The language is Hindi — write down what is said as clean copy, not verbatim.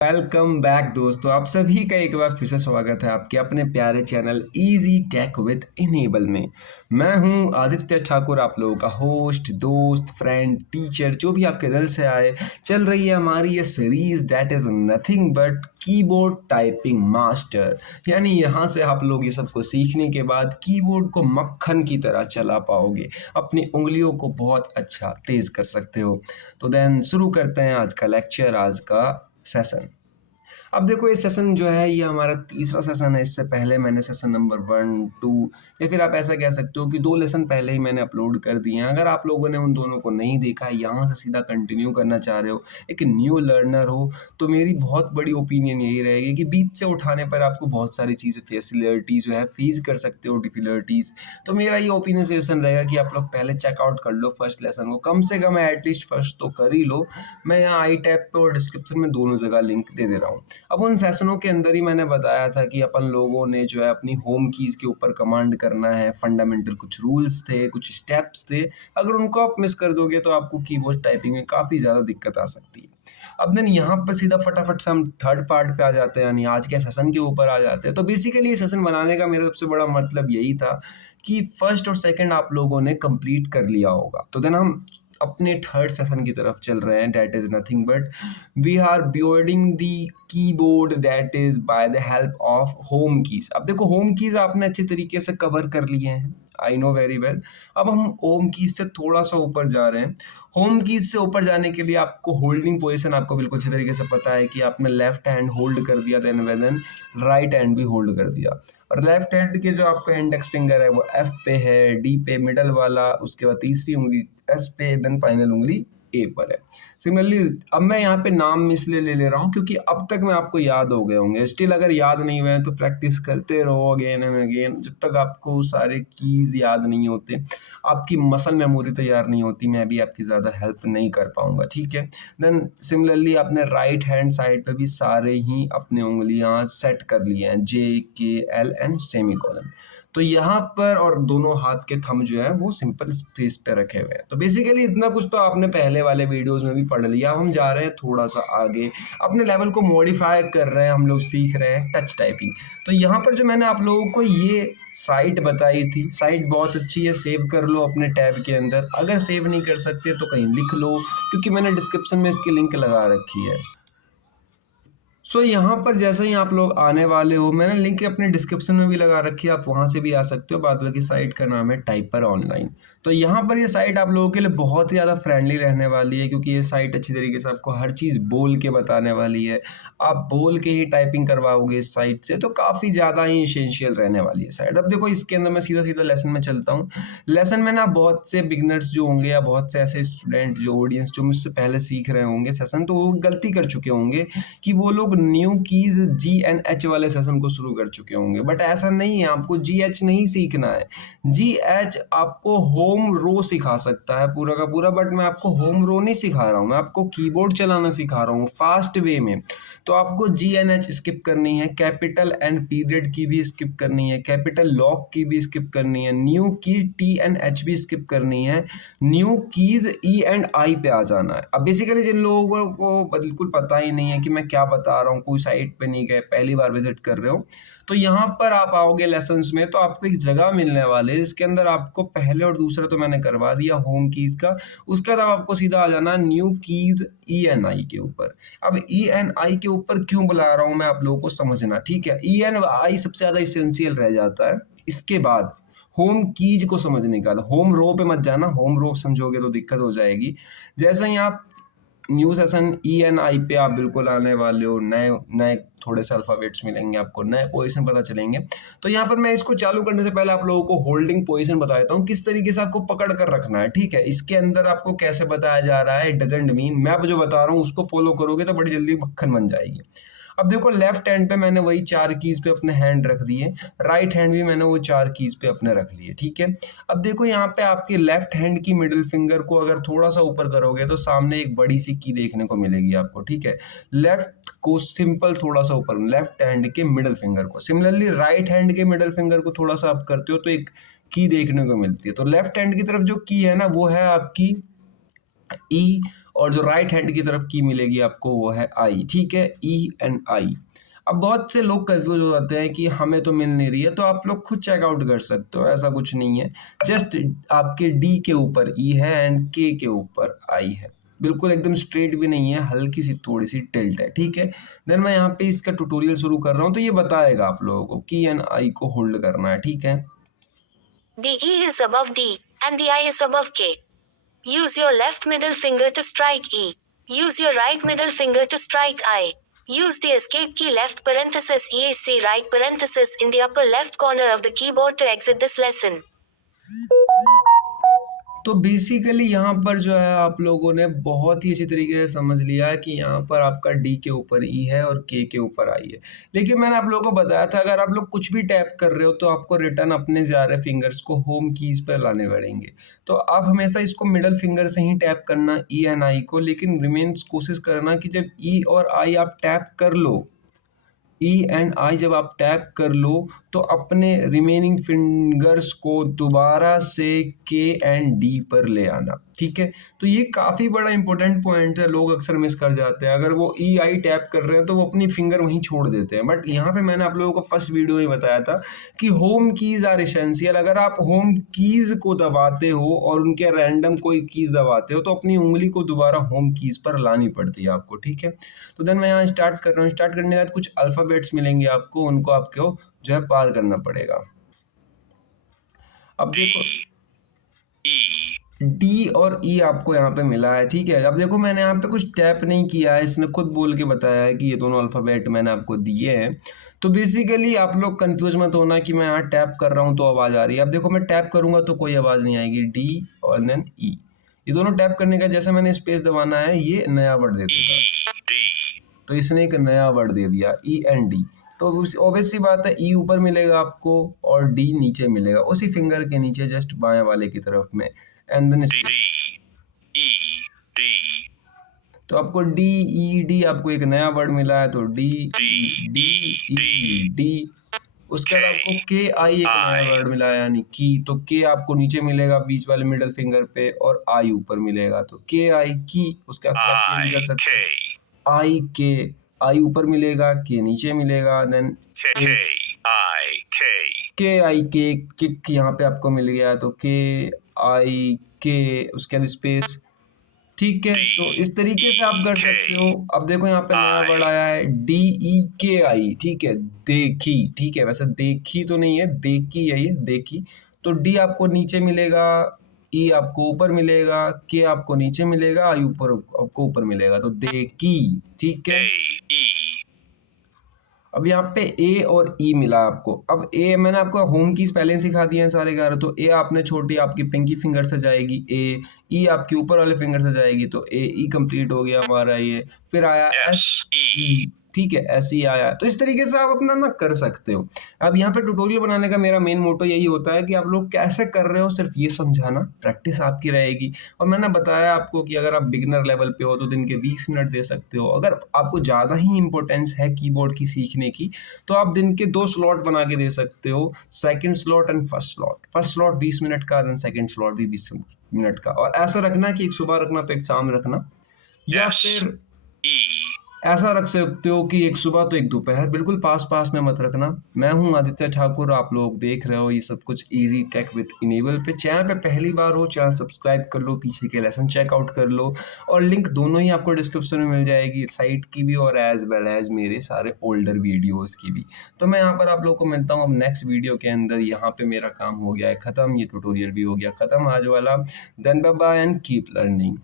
वेलकम बैक दोस्तों, आप सभी का एक बार फिर से स्वागत है आपके अपने प्यारे channel easy tech with enable में। मैं हूं आदित्य ठाकुर, आप लोगों का होस्ट, दोस्त, फ्रेंड, टीचर, जो भी आपके दिल से आए। चल रही है हमारी ये series that is nothing but keyboard typing master. यानी यहाँ से आप लोग ये सबको सीखने के बाद कीबोर्ड को मक्खन की तरह चला पाओगे, अपनी उंगलियों को बहुत अच्छा तेज कर सकते हो। तो देन शुरू करते हैं आज का लेक्चर, आज का सेशन। अब देखो, ये सेशन जो है ये हमारा तीसरा सेशन है। इससे पहले मैंने सेशन नंबर 1, 2 या फिर आप ऐसा कह सकते हो कि 2 लेसन पहले ही मैंने अपलोड कर दिए हैं। अगर आप लोगों ने उन दोनों को नहीं देखा है, यहाँ से सीधा कंटिन्यू करना चाह रहे हो, एक न्यू लर्नर हो, तो मेरी बहुत बड़ी ओपिनियन यही रहेगी कि बीच से उठाने पर आपको बहुत सारी चीज़ें फैसिलिटी जो है फीस कर सकते हो, डिफिकल्टीज। तो मेरा ये ओपिनियन सजेशन रहेगा कि आप लोग पहले चेकआउट कर लो फर्स्ट लेसन को, कम से कम एटलीस्ट फर्स्ट तो कर ही लो। मैं यहाँ आई टैब पे और डिस्क्रिप्शन में दोनों जगह लिंक दे रहा हूँ। अब उन सेशनों के अंदर ही मैंने बताया था कि अपन लोगों ने जो है अपनी होम कीज के ऊपर कमांड करना है, फंडामेंटल कुछ रूल्स थे, कुछ स्टेप्स थे। अगर उनको आप मिस कर दोगे तो आपको कीबोर्ड टाइपिंग में काफ़ी ज़्यादा दिक्कत आ सकती है। अब देन यहाँ पर सीधा फटाफट से हम थर्ड पार्ट पे आ जाते हैं, यानी आज के सेशन के ऊपर आ जाते हैं। तो बेसिकली ये सेशन बनाने का मेरा सबसे बड़ा मतलब यही था कि फर्स्ट और सेकंड आप लोगों ने कंप्लीट कर लिया होगा। तो देन हम अपने थर्ड सेशन की तरफ चल रहे हैं, that is nothing but we are building the keyboard that is by the help of home keys. अब देखो, होम कीज आपने अच्छे तरीके से कवर कर लिए हैं, आई नो वेरी वेल। अब हम होम कीज से थोड़ा सा ऊपर जा रहे हैं। होम कीज से ऊपर जाने के लिए आपको होल्डिंग पोजीशन आपको बिल्कुल अच्छे तरीके से पता है कि आपने लेफ्ट हैंड होल्ड कर दिया, देन राइट हैंड भी होल्ड कर दिया। और लेफ्ट हैंड के जो आपका इंडेक्स फिंगर है वो एफ पे है, डी पे मिडल वाला, उसके बाद तीसरी उंगली एस पे, देन फाइनल उंगली ए पर है। सिमिलरली अब मैं यहाँ पे नाम इसलिए ले रहा हूँ क्योंकि अब तक मैं आपको याद हो गए होंगे। स्टिल अगर याद नहीं हुए हैं तो प्रैक्टिस करते रहो अगेन एंड अगेन, जब तक आपको सारे कीज याद नहीं होते, आपकी मसल मेमोरी तैयार नहीं होती, मैं भी आपकी ज़्यादा हेल्प नहीं कर पाऊंगा, ठीक है। देन सिमिलरली अपने राइट हैंड साइड पे भी सारे ही अपने उंगलियां सेट कर लिए हैं, जे, के, एल एंड सेमीकोलन। तो यहाँ पर और दोनों हाथ के थंब जो है वो सिंपल स्पेस पे रखे हुए हैं। तो बेसिकली इतना कुछ तो आपने पहले वाले वीडियोस में भी पढ़ लिया। हम जा रहे हैं थोड़ा सा आगे, अपने लेवल को मॉडिफाई कर रहे हैं, हम लोग सीख रहे हैं टच टाइपिंग। तो यहाँ पर जो मैंने आप लोगों को ये साइट बताई थी, साइट बहुत अच्छी है, सेव कर लो अपने टैब के अंदर। अगर सेव नहीं कर सकते तो कहीं लिख लो, क्योंकि मैंने डिस्क्रिप्शन में इसकी लिंक लगा रखी है। यहाँ पर जैसे ही आप लोग आने वाले हो, मैंने लिंक अपने डिस्क्रिप्शन में भी लगा रखी है, आप वहाँ से भी आ सकते हो। बाद बाकी साइट का नाम है टाइपर ऑनलाइन। तो यहाँ पर ये साइट आप लोगों के लिए बहुत ही ज़्यादा फ्रेंडली रहने वाली है, क्योंकि ये साइट अच्छी तरीके से आपको हर चीज़ बोल के बताने वाली है। आप बोल के ही टाइपिंग करवाओगे इस साइट से, तो काफ़ी ज़्यादा ही इसेंशियल रहने वाली है साइट। अब देखो, इसके अंदर मैं सीधा सीधा लेसन में चलता हूँ। लेसन में ना बहुत से बिगनर्स जो होंगे या बहुत से ऐसे स्टूडेंट जो ऑडियंस जो मुझसे पहले सीख रहे होंगे सेशन, तो वो गलती कर चुके होंगे कि वो लोग न्यू कीज GNH वाले सेशन को शुरू कर चुके होंगे। बट ऐसा नहीं है, आपको GH नहीं सीखना है। GH आपको होम रो सिखा सकता है पूरा का पूरा, बट मैं आपको होम रो नहीं सिखा रहा हूँ, मैं आपको कीबोर्ड चलाना सिखा रहा हूँ फास्ट वे में। तो आपको GNH स्किप करनी है, कैपिटल एंड पीरियड की भी स्किप करनी है, कैपिटल लॉक की भी स्किप करनी है, न्यू की TNH भी स्किप करनी है, न्यू कीज E&I पे आ जाना है। अब बेसिकली जिन लोगों को बिल्कुल पता ही नहीं है कि मैं क्या बता रहा हूँ, कोई साइट पे नहीं गए, पहली बार विजिट कर रहे हो, तो यहाँ पर आप आओगे लेसन्स में, तो आपको एक जगह मिलने वाले है जिसके अंदर आपको पहले और दूसरा तो मैंने करवा दिया होम कीज का। उसके बाद आपको सीधा आ जाना न्यू कीज E&I के ऊपर। अब E&I के ऊपर क्यों बुला रहा हूँ मैं आप लोगों को समझना, ठीक है। E&I सबसे ज्यादा इसेंशियल रह जाता है। इसके बाद होम कीज को समझने का, होम रो पे मत जाना, होम रो समझोगे तो दिक्कत हो जाएगी। जैसे ही आप न्यू सेशन E&I पे आप बिल्कुल आने वाले हो, नए नए थोड़े से अल्फाबेट्स मिलेंगे आपको, नए पोजीशन पता चलेंगे। तो यहाँ पर मैं इसको चालू करने से पहले आप लोगों को होल्डिंग पोजीशन बता देता हूँ, किस तरीके से आपको पकड़ कर रखना है, ठीक है। इसके अंदर आपको कैसे बताया जा रहा है, इट डजंट मीन मैं जो बता रहा हूँ उसको फॉलो करोगे तो बड़ी जल्दी मक्खन बन जाएगी। अब देखो, लेफ्ट हैंड पे मैंने वही 4 कीज पे अपने हैंड रख दिए, राइट हैंड भी मैंने वो 4 कीज पे अपने रख लिए, ठीक है। अब देखो, यहाँ पे आपके लेफ्ट हैंड की मिडिल फिंगर को अगर थोड़ा सा ऊपर करोगे तो सामने एक बड़ी सी की देखने को मिलेगी आपको, ठीक है। लेफ्ट को सिंपल थोड़ा सा ऊपर, लेफ्ट हैंड के मिडिल फिंगर को। सिमिलरली राइट हैंड के मिडिल फिंगर को थोड़ा सा आप करते हो तो एक की देखने को मिलती है। तो लेफ्ट हैंड की तरफ जो की है ना, वो है आपकी ई, और जो राइट हैंड की तरफ की मिलेगी आपको वो है आई, ठीक है, ई एंड आई। अब बहुत से लोग कंफ्यूज हो जाते हैं कि हमें तो मिल नहीं रही है, तो आप लोग खुद चेकआउट कर सकते हो, ऐसा कुछ नहीं है। जस्ट आपके डी के ऊपर ई है एंड के ऊपर आई है, बिल्कुल एकदम स्ट्रेट भी नहीं है, हल्की सी थोड़ी सी टिल्ट है, ठीक है। देन मैं यहाँ पे इसका ट्यूटोरियल शुरू कर रहा हूँ, तो ये बताएगा आप लोगों को की एंड आई को होल्ड करना है, ठीक है। The E is above D, and the I is above K. Use your left middle finger to strike E. Use your right middle finger to strike I. Use the escape key left parenthesis ESC right parenthesis in the upper left corner of the keyboard to exit this lesson. तो बेसिकली यहाँ पर जो है आप लोगों ने बहुत ही अच्छी तरीके से समझ लिया है कि यहाँ पर आपका डी के ऊपर ई है और के ऊपर आई है। लेकिन मैंने आप लोगों को बताया था अगर आप लोग कुछ भी टैप कर रहे हो तो आपको रिटर्न अपने जा रहे फिंगर्स को होम कीज पर लाने पड़ेंगे। तो आप हमेशा इसको मिडल फिंगर से ही टैप करना ई एंड आई को, लेकिन रिमेन्स कोशिश करना कि जब ई और आई आप टैप कर लो, ई एंड आई जब आप टैप कर लो तो अपने रिमेनिंग फिंगर्स को दोबारा से के एंड डी पर ले आना, ठीक है। तो ये काफ़ी बड़ा इंपॉर्टेंट पॉइंट है, लोग अक्सर मिस कर जाते हैं। अगर वो ई आई टैप कर रहे हैं तो वो अपनी फिंगर वहीं छोड़ देते हैं, बट यहाँ पे मैंने आप लोगों को फर्स्ट वीडियो में बताया था कि होम कीज आर एसेंशियल। अगर आप होम कीज को दबाते हो और उनके रैंडम कोई कीज दबाते हो तो अपनी उंगली को दोबारा होम कीज पर लानी पड़ती है आपको, ठीक है। तो देन मैं यहाँ स्टार्ट कर रहा हूँ। स्टार्ट करने के बाद कुछ अल्फ़ाबेट्स मिलेंगे आपको, उनको आपको जो है पार करना पड़ेगा। अब देखो डी और ई आपको यहाँ पे मिला है, ठीक है। अब देखो मैंने यहाँ पे कुछ टैप नहीं किया है, इसने खुद बोल के बताया है कि ये दोनों अल्फ़ाबेट मैंने आपको दिए हैं। तो बेसिकली आप लोग कंफ्यूज मत होना कि मैं यहाँ टैप कर रहा हूँ तो आवाज़ आ रही है। अब देखो मैं टैप करूँगा तो कोई आवाज़ नहीं आएगी, डी और देन ई। ये दोनों टैप करने का जैसे मैंने स्पेस दबाना है ये नया वर्ड दे देगा, तो इसने एक नया वर्ड दे दिया ई एंड डी। तो ऑब्वियस सी बात है ई ऊपर मिलेगा आपको और डी नीचे मिलेगा, उसी फिंगर के नीचे जस्ट बाएं वाले की तरफ में, एंड देन तो आपको डी ई डी आपको एक नया वर्ड मिला है, तो डी डी ई डी। उसके बाद आपको के आई एक नया वर्ड मिला है यानी की, तो के आपको नीचे मिलेगा बीच वाले मिडल फिंगर पे और आई ऊपर मिलेगा, तो के आई की। उसके बाद आप चेंज कर सकते हैं आई के, आई ऊपर मिलेगा के नीचे मिलेगा, देन के आई के किक यहाँ पे आपको मिल गया, तो के आई के उसके बाद स्पेस, ठीक है। तो इस तरीके से आप कर सकते हो। अब देखो यहाँ पे नया वर्ड आया है डी ई के आई, ठीक है, देखी, ठीक है। वैसे देखी तो नहीं है, देखी है ये, देखी। तो डी आपको नीचे मिलेगा, ई आपको ऊपर मिलेगा, के आपको नीचे मिलेगा, आई ऊपर आपको ऊपर मिलेगा, तो देखी, ठीक है। अब यहाँ पे ए और ई मिला आपको। अब ए मैंने आपको होम कीज पहले ही सिखा दिए हैं सारे 11, तो ए आपने छोटी आपकी पिंकी फिंगर से जाएगी ए, ई आपके ऊपर वाले फिंगर से जाएगी, तो ए ई कंप्लीट हो गया हमारा ये। फिर आया एस ई, ठीक है, ऐसे ही आया। तो इस तरीके से आप अपना ना कर सकते हो। अब यहाँ पे ट्यूटोरियल बनाने का मेरा मेन मोटो यही होता है कि आप लोग कैसे कर रहे हो सिर्फ ये समझाना, प्रैक्टिस आपकी रहेगी। और मैंने बताया आपको कि अगर आप बिगिनर लेवल पे हो तो दिन के 20 मिनट दे सकते हो। अगर आपको ज़्यादा ही इंपॉर्टेंस है कीबोर्ड की सीखने की तो आप दिन के 2 स्लॉट बना के दे सकते हो, second slot and first slot. First slot 20 minute का, देन सेकेंड स्लॉट भी 20 मिनट का। और ऐसा रखना कि एक सुबह रखना तो एक शाम रखना, या फिर ऐसा रख सकते हो कि एक सुबह तो एक दोपहर, बिल्कुल पास पास में मत रखना। मैं हूं आदित्य ठाकुर, आप लोग देख रहे हो ये सब कुछ इजी टेक विद इनेबल पे। चैनल पे पहली बार हो, चैनल सब्सक्राइब कर लो, पीछे के लेसन चेकआउट कर लो, और लिंक दोनों ही आपको डिस्क्रिप्शन में मिल जाएगी, साइट की भी और एज वेल एज मेरे सारे ओल्डर वीडियोज़ की भी। तो मैं यहाँ पर आप लोग को मिलता हूँ अब नेक्स्ट वीडियो के अंदर। यहाँ पे मेरा काम हो गया है ख़त्म, ये ट्यूटोरियल भी हो गया ख़त्म आज वाला। Then bye bye and keep learning.